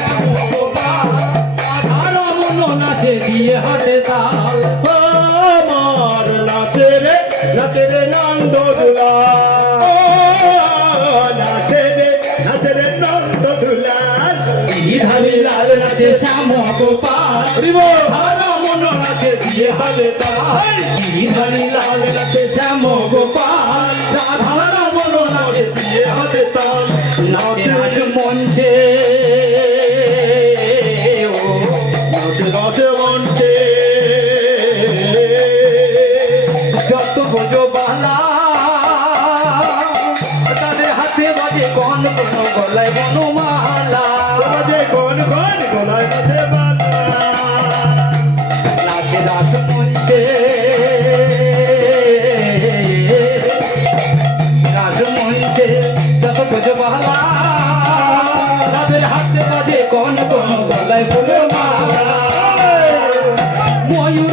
শ্যাম গোপাল রমন নাচে দিয়ে হাতে তাল আমার নাচে রে নাচে রে নন্দ দুলা নাচে রে নাচে রে নন্দ দুলাল ধারে লাল নাচে শ্যাম গোপাল রাধা রমন নাচে দিয়ে তাল নাচে নাচে নাচে নাচ নাচে নাচে বাজে কন কোন গলায় বনমালা। বাজে কোন কোন গলায় নাচে বাজা নাচে রাস মঞ্চে বোঝো বালা তাদের হাতে বাজে কন কোন গলায় বনমালা ময়ূর